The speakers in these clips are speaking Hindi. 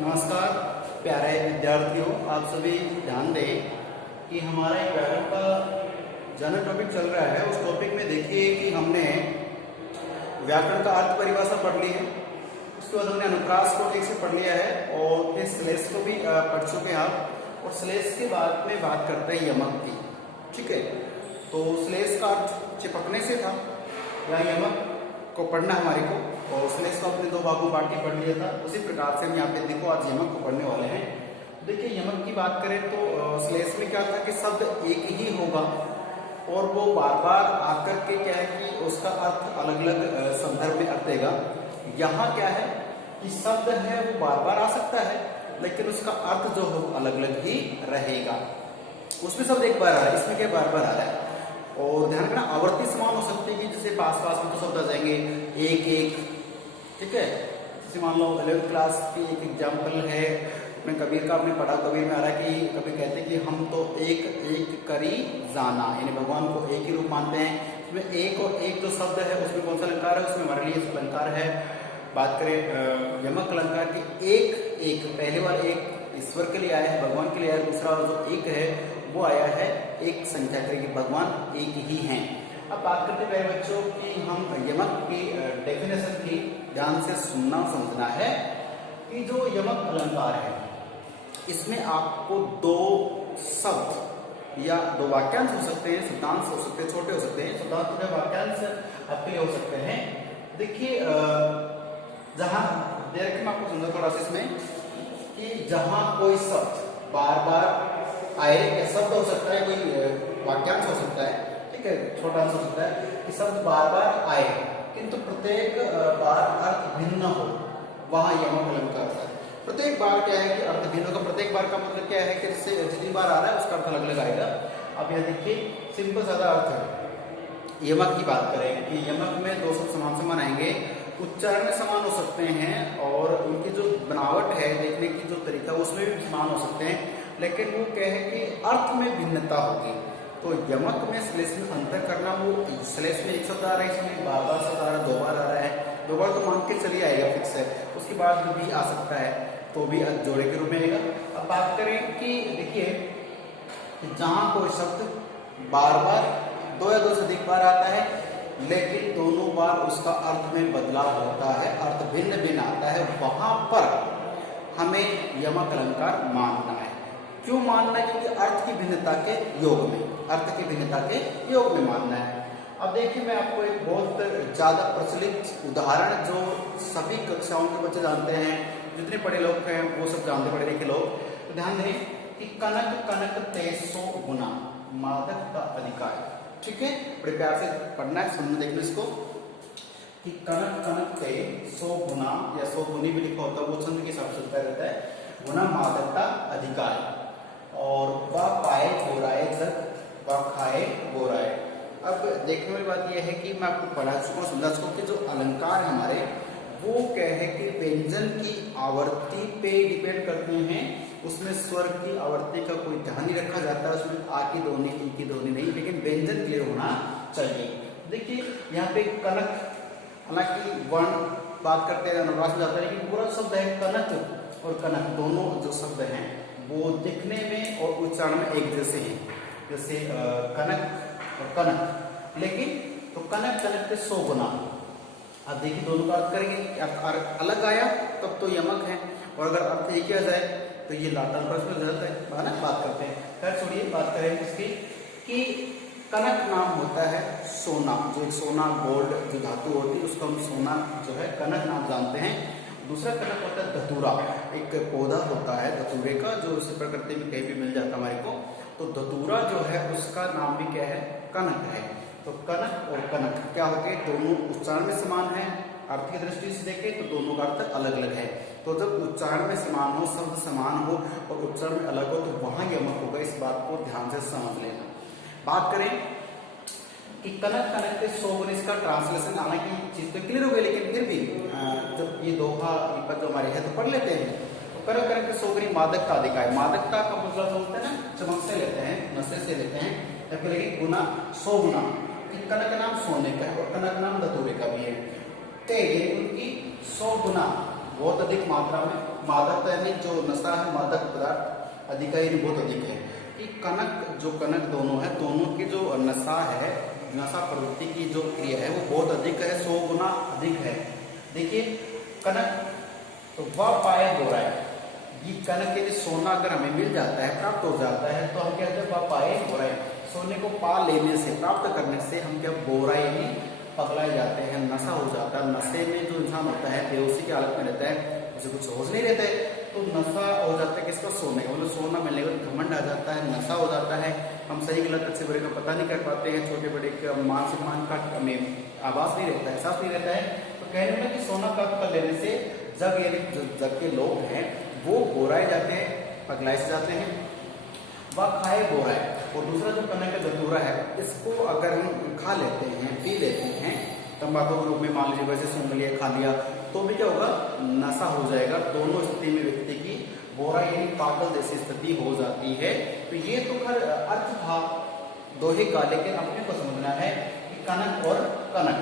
नमस्कार प्यारे विद्यार्थियों, आप सभी ध्यान दें कि हमारा एक व्याकरण का जनरल टॉपिक चल रहा है। उस टॉपिक में देखिए कि हमने व्याकरण का अर्थ परिभाषा पढ़ ली है, उसके बाद हमने अनुप्रास को ठीक से पढ़ लिया है और फिर श्लेष को भी पढ़ चुके हैं आप। और श्लेष के बाद में बात करते हैं यमक की। ठीक है, तो श्लेष का अर्थ चिपकने से था, या यमक को पढ़ना हमारे को, और श्लेष को अपने दो भागों बांट के पढ़ लिया था। उसी प्रकार से हम यहाँ पे देखो आज यमक को पढ़ने वाले हैं। देखिए यमक की बात करें तो श्लेष में क्या था कि शब्द एक ही होगा और वो बार बार आकर के क्या है कि उसका अर्थ अलग अलग संदर्भ में अर्थ देगा। यहाँ क्या है कि शब्द है वो बार बार आ सकता है, लेकिन उसका अर्थ जो है वो अलग अलग ही रहेगा। उसमें शब्द एक बार आ रहा है, इसमें क्या बार बार आ रहा है। और ध्यान रखना आवर्ती समान हो सकती है कि जैसे पास पास में तो शब्द आ जाएंगे एक एक। ठीक है, जैसे मान लो 11th क्लास की एक एग्जाम्पल है, अपने कबीर का आपने पढ़ा। कबीर में आ रहा है कि कबीर कहते हैं कि हम तो एक एक करी जाना, यानी भगवान को एक ही रूप मानते हैं। उसमें एक और एक जो शब्द है उसमें कौन सा अलंकार है, उसमें हमारे लिए अलंकार है। बात करें यमक अलंकार की, एक एक पहले बार एक ईश्वर के लिए आया है, भगवान के लिए आया है। दूसरा जो एक है वो आया है एक संख्या करके, भगवान एक ही हैं। अब बात करते हैं प्यारे बच्चों कि हम यमक की डेफिनेशन की ध्यान से सुनना समझना है कि जो यमक अलंकार है इसमें आपको दो शब्द या दो वाक्यांश हो सकते हैं, शब्दांश हो सकते हैं, छोटे हो सकते हैं। शब्दांश या वाक्यांश आपके लिए हो सकते हैं। देखिए जहां मैं आपको समझा थोड़ा सा इसमें कि जहां कोई शब्द बार बार आए, या शब्द हो सकता है, कोई वाक्यांश हो सकता है, ठीक है, छोटा अंश हो सकता है कि शब्द बार बार आए किंतु प्रत्येक बार अर्थ भिन्न हो, वहां यमक अलंकार होता है। प्रत्येक बार क्या है कि अर्थ भिन्न होगा। प्रत्येक बार का मतलब क्या है कि जैसे जितनी बार आ रहा है उसका अर्थ अलग अलग आएगा। अब यह देखिए सिंपल सादा अर्थ है। यमक की बात करें कि यमक में दो शब्द समान समान आएंगे, उच्चारण में समान हो सकते हैं और उनकी जो बनावट है, देखने की जो तरीका उसमें भी समान हो सकते हैं, लेकिन वो क्या है कि अर्थ में भिन्नता होगी। तो यमक में श्लेष में अंतर करना, वो श्लेष में एक शब्द आ रहा है, इसमें बार बार शब्द आ रहा है, दो बार आ रहा है, दो बार तो मान के चलिए आएगा फिक्स है, उसके बाद भी आ सकता है तो भी जोड़े के रूप में आएगा। अब बात करें कि देखिए जहां कोई शब्द बार बार दो या दो से अधिक बार आता है, लेकिन दोनों बार उसका अर्थ में बदलाव होता है, अर्थ भिन्न भिन्न आता है, वहां पर हमें यमक अलंकार मानना है। क्यों मानना है? क्योंकि अर्थ की भिन्नता के योग में, अर्थ की भिन्नता के योग में मानना है। अब देखिए मैं आपको एक बहुत ज्यादा प्रचलित उदाहरण जो सभी कक्षाओं के बच्चे जानते हैं, जितने पढ़े लोग हैं वो सब जानते, पढ़े लिखे लोग, तो ध्यान दें कि कनक कनक ते 100 गुना मादक का अधिकार। ठीक है, बड़े प्यार से पढ़ना है, सुनना देखना इसको कि कनक कनक ते 100 गुना या 100 गुनी भी लिखा होता है, वो छंद के हिसाब से होता रहता है, गुना मादक का अधिकार। और वह पाए गोराए जग, वह खाए गोराए। अब देखने वाली बात यह है कि मैं आपको पढ़ा चुका हूँ, समझा चुका हूँ कि जो अलंकार हमारे वो क्या है कि व्यंजन की आवर्ती पे डिपेंड करते हैं। उसमें स्वर की आवर्ती का कोई ध्यान नहीं रखा जाता, उसमें आ की ध्वनि ई की ध्वनि नहीं, लेकिन व्यंजन क्लियर होना चाहिए। देखिए यहाँ पे कनक, हालांकि वर्ण बात करते हैं अनुप्रास में जाता है, लेकिन पूरा शब्द है कनक और कनक, दोनों जो शब्द हैं वो दिखने में और उच्चारण में एक जैसे हैं, जैसे कनक और कनक, लेकिन तो कनक कनक पे 100 गुना। अब देखिए दोनों का अर्थ करेंगे, अर्थ अलग आया तब तो यमक है, और अगर अर्थ एक ही आ जाए तो ये लाटन प्रश्न हो जाता है ना। बात करते हैं, खैर छोड़िए, बात करें इसकी कि कनक नाम होता है सोना, जो एक सोना गोल्ड जो धातु होती है उसको हम सोना जो है कनक नाम जानते हैं। दूसरा कनक होता है धतूरा, एक पौधा होता है धतूरे का जो प्रकृति में कहीं भी मिल जाता है हमारे को, तो धतूरा जो है उसका नाम भी क्या है, कनक है। तो कनक और कनक क्या हो गए, दोनों उच्चारण में समान है, अर्थ की दृष्टि से देखें तो दोनों का अर्थ अलग अलग है। तो जब उच्चारण में समान हो, शब्द समान हो और उच्चारण में अलग हो तो वहां यमक होगा, इस बात को ध्यान से समझ लेना। बात करें कि कनक कनक के 100 गुना, इसका ट्रांसलेशन हालांकि चीज तो क्लियर हो गई, लेकिन फिर भी जब ये दोहा जो हमारे है तो पढ़ लेते हैं। तो कनक कनक के 100 गुनी मादक का अधिकार, मादकता का मतलब होता है ना, चमक से लेते हैं, नशे से लेते हैं, जबकि लेकिन गुना 100 गुना, कनक नाम सोने का है और कनक नाम धतूरे का भी है। उनकी 100 गुना बहुत अधिक मात्रा में, मादकता यानी जो नशा है, मादक पदार्थ अधिक है, बहुत अधिक है। कि कनक दोनों है, दोनों की जो नशा है, नशा प्रवृत्ति की जो क्रिया है वो बहुत अधिक है, 100 गुना अधिक है। देखिए कनक तो वह पाए बोरा है, ये कनक के लिए सोना अगर हमें मिल जाता है, प्राप्त हो जाता है, तो हम क्या कहते हैं, वह पाए बोरा है। सोने को पा लेने से, प्राप्त करने से हम क्या बोरा यानी पगलाए जाते हैं, नशा हो जाता है। नशे में जो इंसान होता है बेहोशी की हालत में रहता है, उसे कुछ होश नहीं रहता है, तो नशा हो जाता है किसका, सोने का। मतलब सोना मिलने का घमंड आ जाता है, नशा हो जाता है, हम सही गलत अच्छे बुरे का पता नहीं कर पाते हैं, छोटे बड़े का मान सम्मान का हमें आभास नहीं रहता है, एहसास नहीं रहता है। तो कहने में कि सोना प्राप्त कर लेने से जग यानी जो जग के लोग हैं वो बोराए जाते हैं, पगलाए से जाते हैं, वह खाए बोराए। और दूसरा जो कनक का धतूरा है, इसको अगर हम खा लेते हैं, पी लेते हैं तंबाकू के रूप में, मान लीजिए वैसे सूंघ लिया, खा लिया, तो भी क्या होगा, नशा हो जाएगा। दोनों स्थिति में व्यक्ति की बोरा यानी पागल जैसी स्थिति हो जाती है। तो ये तो खैर अर्थ था दोहे का, लेकिन अपने को समझना है कि कनक और कनक,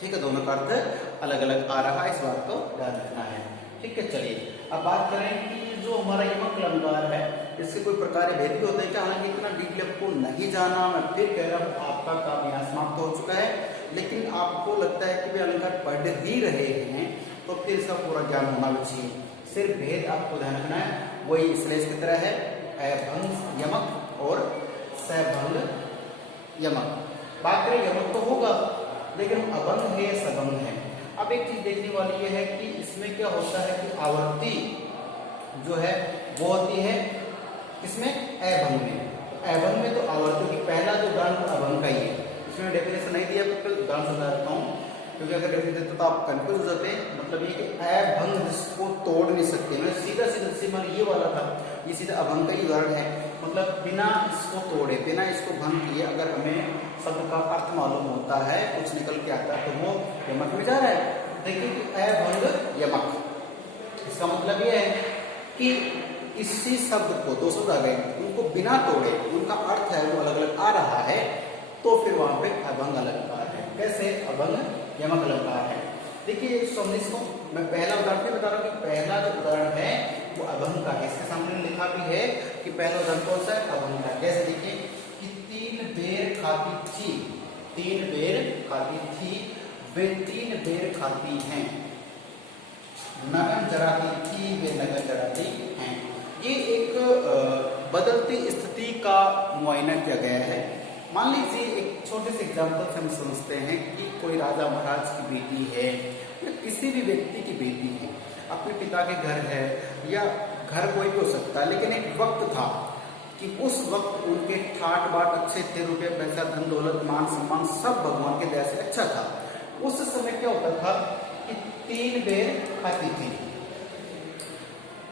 ठीक है, दोनों का अर्थ अलग अलग आ रहा है, इस बात को ध्यान रखना है। ठीक है, चलिए अब बात करें कि जो हमारा यमक अलंकार है, इसके कोई प्रकार भेद भी होते हैं क्या। हालांकि इतना डीपली आपको नहीं जाना, मैं फिर कह रहा हूँ, आपका काम यहाँ समाप्त हो चुका है, लेकिन आपको लगता है कि वे अलंकार पढ़ ही रहे हैं, तो फिर इसका पूरा ज्ञान होना भी चाहिए। सिर्फ भेद आपको ध्यान रखना है, वही श्लेष की तरह है, अभंग यमक और सभंग यमक। बात करें यमक तो होगा, लेकिन अभंग है या सबंग है। अब एक चीज देखने वाली यह है कि इसमें क्या होता है कि आवर्ती जो है वो होती है इसमें अभंग में। अभंग में तो आवर्ती की पहला जो उदाहरण अभंग का ही है, इसमें डेफिनेशन नहीं दिया, तो उदाहरण समझा देता हूँ, क्योंकि अगर डेफिनेशन देते तो आप कंफ्यूज हो जाते हैं। मतलब ये कि अभंग जिसको तोड़ नहीं सकते, मैं सीधा मान ये वाला था, ये सीधा अभंग का ही उदाहरण है। मतलब बिना इसको तोड़े, बिना इसको भंग किए अगर हमें शब्द का अर्थ मालूम होता है, कुछ निकल के आता है, तो वो यमक में जा रहा है। देखिए कि अभंग यमक, इसका मतलब ये है कि इसी शब्द को, दो शब्द आ गए, उनको बिना तोड़े उनका अर्थ है वो अलग अलग आ रहा है, तो फिर वहां पे अभंग अलंकार है। कैसे अभंग यमक अलंकार है। देखिए समझ को मैं पहला उदाहरण बता रहा हूँ कि पहला जो उदाहरण है वो अभंग का है। इसके सामने लिखा भी है कि पहला उदाहरण कौन सा है, अभंग का। जैसे देखिए कि 3 बेर खाती थी, 3 बेर खाती थी, वे 3 बेर खाती हैं, नगन चढ़ाती थी, वे नगन चढ़ाती हैं। ये एक बदलती स्थिति का मुआयना किया गया है। मान लीजिए एक छोटे से एग्जाम्पल से हम समझते हैं कि कोई राजा महाराज की बेटी है या किसी भी व्यक्ति की बेटी है, अपने पिता के घर है या घर कोई भी हो सकता है, लेकिन एक वक्त था कि उस वक्त उनके ठाट बाट अच्छे थे, रुपये पैसा धन दौलत मान सम्मान सब भगवान के दया से अच्छा था। उस समय क्या होता था कि 3 बेर खाती थी।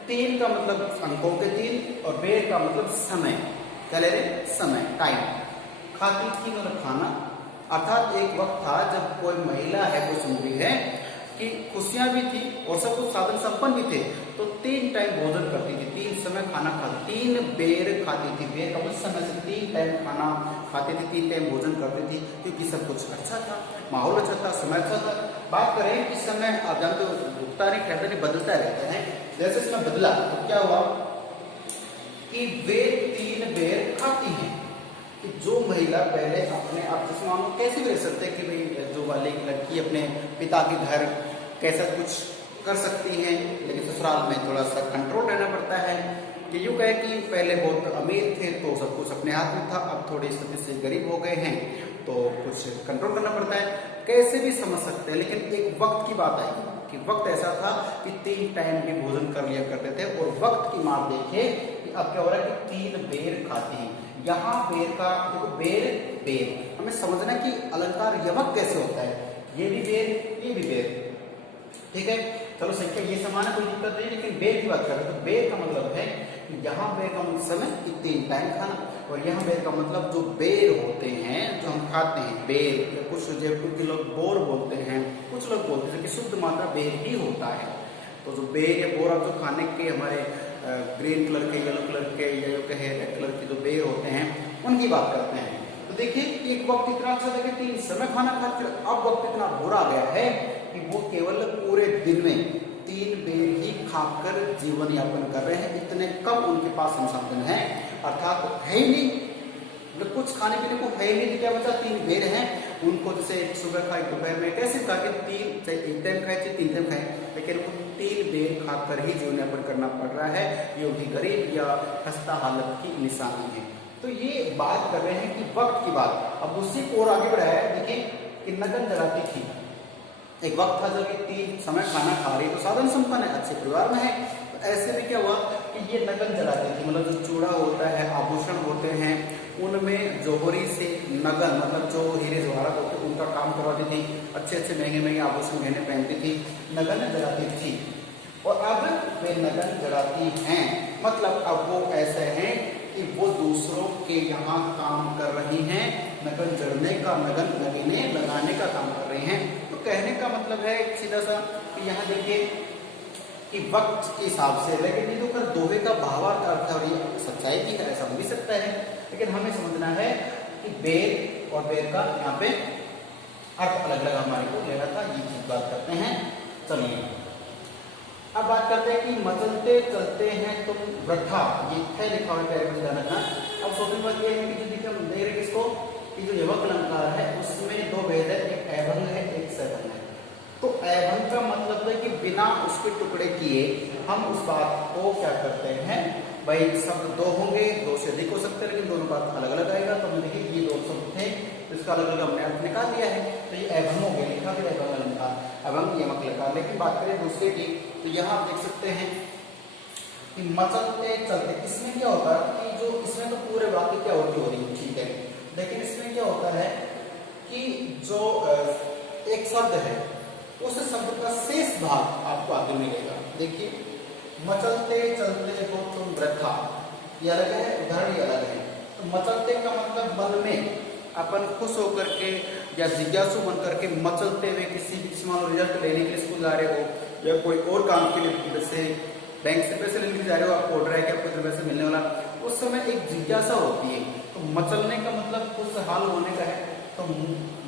3 का मतलब अंकों के 3 और बेर का मतलब समय, क्या ले रहे, समय, टाइम। खाती थी मतलब खाना, अर्थात एक वक्त था जब कोई महिला है, कोई सुंदरी है कि खुशियां भी थी और सब कुछ साधन संपन्न भी थे, तो 3 टाइम भोजन करती थी, 3 समय खाना खाती, 3 बेर खाती थी। बेर का मतलब समय से 3 टाइम खाना खाती थी, 3 टाइम भोजन करती थी, क्योंकि सब कुछ अच्छा था, माहौल अच्छा था, समय अच्छा था। बात करें कि समय आप जानते हो रुकता नहीं, ठहरता नहीं, बदलता रहता है। जैसे समय बदला तो क्या हुआ कि वे 3 बेर खाती हैं। कि जो महिला पहले अपने आप जैसे मानो कैसे भी रह सकते हैं कि भाई जो वाली लड़की अपने पिता के घर कैसा कुछ कर सकती है, लेकिन ससुराल में थोड़ा सा कंट्रोल रहना पड़ता है। कि यूँ कहे कि पहले बहुत अमीर थे तो सब कुछ अपने हाथ में था, अब थोड़ी स्थिति से गरीब हो गए हैं तो कुछ कंट्रोल करना पड़ता है, कैसे भी समझ सकते हैं। लेकिन एक वक्त की बात आई कि वक्त ऐसा था कि 3 टाइम भी भोजन कर लिया करते थे, और वक्त की मार देखे कि अब क्या हो रहा है कि 3 बेर खाती हैं। यहाँ बेर का देखो, बेर बेर हमें समझना कि अलंकार यमक कैसे होता है, ये भी बेर ये भी बेर, ठीक है। चलो संख्या ये समान है, कोई दिक्कत नहीं, लेकिन बेर की बात कर रहे हैं तो बेर का मतलब है कि यहाँ बेर का समय कि 3 टाइम खाना, और यहाँ बेर का मतलब जो बेर होते हैं जो हम खाते हैं बेर, या कुछ जयपुर के लोग बोर बोलते हैं, कुछ लोग बोलते हैं कि शुद्ध मात्रा बेर ही होता है। तो जो बेर या बोर जो खाने के हमारे ग्रीन कलर के, येलो कलर के या जो कहे रेड कलर के जो बेर होते हैं उनकी बात करते हैं। तो देखिए एक वक्त इतना अच्छा था कि 3 समय खाना खाते, अब वक्त इतना बुरा आ गया है कि वो केवल पूरे दिन में 3 बेर ही खाकर जीवन यापन कर रहे हैं, इतने कम उनके पास संसाधन है, अर्थात है ही नहीं, मतलब कुछ खाने पीने को है ही नहीं, तो क्या बचा 3 बेर हैं उनको, जैसे सुबह खाए दोपहर में कैसे खा के 3 चाहे 1 टाइम खाए चाहे 3 टाइम खाए, लेकिन उनको 3 बेर खाकर ही जीवन यापन करना पड़ रहा है। ये भी गरीब या खस्ता हालत की निशानी है। तो ये बात कर रहे हैं कि वक्त की बात, अब उसी को और आगे बढ़ाया है। देखिए कि नगन जलाती थी, एक वक्त था जब ये 3 समय खाना खा रही, तो साधन संपन्न है, अच्छे परिवार में है, तो ऐसे में क्या हुआ कि ये नगन जलाती थी, मतलब जो चूड़ा होता है, आभूषण होते हैं, उनमें जोहरी से नगन मतलब जो हीरे जवाहरात होते हैं उनका काम करवाती थी, अच्छे अच्छे महंगे महंगे आभूषण गहने पहनती थी, नगन जलाती थी। और अब वे नगन जलाती हैं, मतलब अब वो ऐसे हैं कि वो दूसरों के यहाँ काम कर रही हैं, नगन जड़ने का, नगन नगीने लगाने का काम कर रही हैं। तो कहने का मतलब है सीधा सा कि यहाँ देखिए कि वक्त के हिसाब से, लेकिन ये तो कर दोहे का भावार्थ अर्थ है और ये सच्चाई भी है, ऐसा हो भी सकता है, लेकिन हमें समझना है कि बेर और बेर का यहाँ पे अर्थ अलग अलग हमारे को लेना था, ये चीज बात करते हैं। चलिए अब बात करते हैं कि मचलते चलते हैं तुम वृथा, ये है लिखा हुआ प्यारे ध्यान रखना। अब छोटी बात ये है कि जो देखिए हम देख रहे हैं इसको कि जो यवक अलंकार है उसमें 2 भेद है, एक ऐभंग है एक सैभंग है। तो ऐभंग का मतलब है कि बिना उसके टुकड़े किए हम उस बात को क्या करते हैं, भाई शब्द 2 होंगे, 2 से अधिक हो सकते हैं, लेकिन दोनों का अलग अलग आएगा। तो हमने देखिए ये 2 शब्द थे, तो इसका अलग अलग हमने अर्थ निकाल दिया है, तो ये ऐभंग हो गया, लिखा भी ऐभंग अलंकार, ऐभंग यमक अलंकार। लेकिन बात करें दूसरे की, तो यहाँ आप देख सकते हैं कि मचलते चलते, इसमें क्या होता है कि जो इसमें तो पूरे वाक्य क्या होती हो रही है, ठीक है, लेकिन इसमें क्या होता है कि जो एक शब्द है उस शब्द का शेष भाग आपको आगे मिलेगा। देखिए मचलते चलते हो तुम वृथा, ये अलग है, उदाहरण ये अलग है। तो मचलते का मतलब मन में अपन खुश होकर के या जिज्ञासु बन करके मचलते हुए किसी रिजल्ट लेने के लिए स्कूल जा रहे हो या कोई और काम के लिए, जैसे बैंक से पैसे लेने के जा रहे हो, आपको ऑर्डर है कि आपको इतने पैसे मिलने वाला, उस समय एक जिज्ञासा होती है। तो मचलने का मतलब खुशहाल होने का है। तो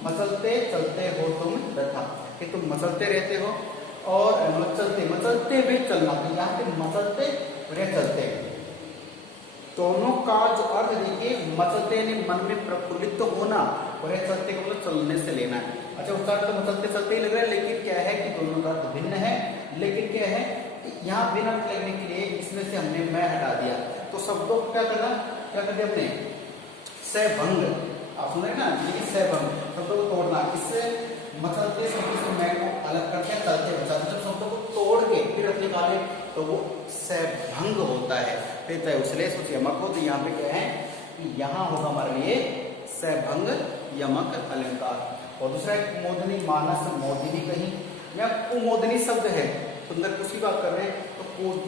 मचलते चलते हो तुम वृथा, कि तुम मचलते रहते हो और मचलते हुए चलना, तो यहाँ पे मचलते और चलते दोनों का जो अर्थ देखिए, मचलते यानी मन में प्रफुल्लित तो होना और चलते का मतलब चलने से लेना है। अच्छा उसका अर्थ तो मचलते चलते ही लग रहा है, लेकिन क्या है कि दोनों का अर्थ भिन्न है। लेकिन क्या है कि यहाँ भिन्न अर्थ लगने के लिए इसमें से हमने मैं हटा दिया, तो शब्दों को क्या करना, क्या कर दिया हमने सैभंग, आप सुन रहे ना, ये सैभंग शब्दों को तोड़ना, इससे मचलते शब्द से मैं को अलग करते हैं, चलते बचाते, जब शब्दों को तोड़ के फिर अपने निकाले तो वो सैभंग होता है। फिर चाहे उसलेस हो यमक हो, तो यहाँ पे क्या है कि यहाँ होगा हमारे लिए सैभंग यमक अलंकार। और दूसरा है कुमोदनी मानस मोदिनी कहीं, या कुमोदनी शब्द है, सुंदर कुछ की बात कर रहे हैं, तो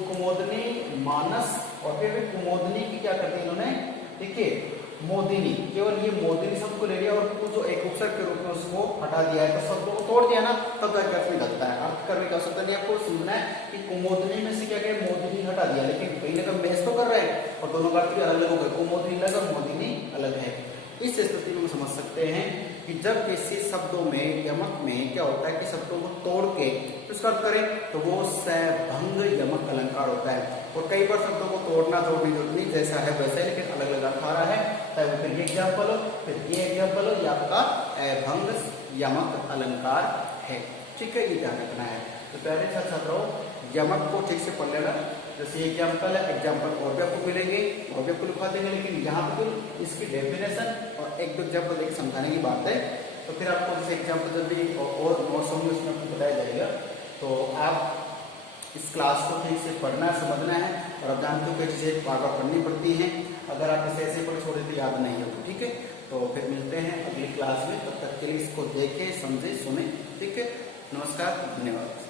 कुमोदनी मानस और फिर कुमोदनी की क्या करते हैं इन्होंने, देखिए मोदिनी, केवल ये मोदिनी शब्द को ले लिया और जो एक उपसर्ग के रूप में उसको हटा दिया है, तो शब्दों को तोड़ दिया ना, तब जाकर अर्थ निकलता है। अर्थ करने की आवश्यकता नहीं, आपको समझना है कि कुमोदनी में से क्या क्या मोदिनी हटा दिया, लेकिन कहीं ना कहीं बहस तो कर रहे हैं और दोनों का अर्थ भी अलग अलग हो गए, कुमोदनी अलग और मोदिनी अलग है। इस स्थिति में हम समझ सकते हैं कि जब किसी शब्दों में यमक में क्या होता है कि शब्दों को तोड़ के उसका अर्थ करें तो वो सैभंग यमक अलंकार होता है। और कई बार शब्दों को तोड़ना जोड़ने जरूरत नहीं, जैसा है वैसा है, लेकिन अलग अलग अर्थ आ रहा है, चाहे वो फिर ये एग्जाम्पल हो फिर ये एग्जाम्पल हो, ये आपका ऐभंग यमक अलंकार है। ठीक है, ये ध्यान रखना है। तो प्यारे छात्रों यमक को ठीक से पढ़ लेना, जैसे एग्जाम्पल है, एग्जाम्पल और भी आपको मिलेंगे और भी आपको लिखवा देंगे, लेकिन यहाँ पर इसकी डेफिनेशन और एक दो एग्जाम्पल देखिए समझाने की बात है। तो फिर आपको जैसे एग्जाम्पल जब भी और नोट्स होंगे उसमें आपको बताया जाएगा, तो आप इस क्लास को ठीक से पढ़ना समझना है। और आप जानते हो कि चीजें बार-बार पढ़नी पड़ती हैं, अगर आप इसे ऐसे पढ़ छोड़े तो याद नहीं होती। ठीक है, तो फिर मिलते हैं अगली क्लास में, तब तक के लिए इसको देखें समझे सुने। ठीक है, नमस्कार, धन्यवाद।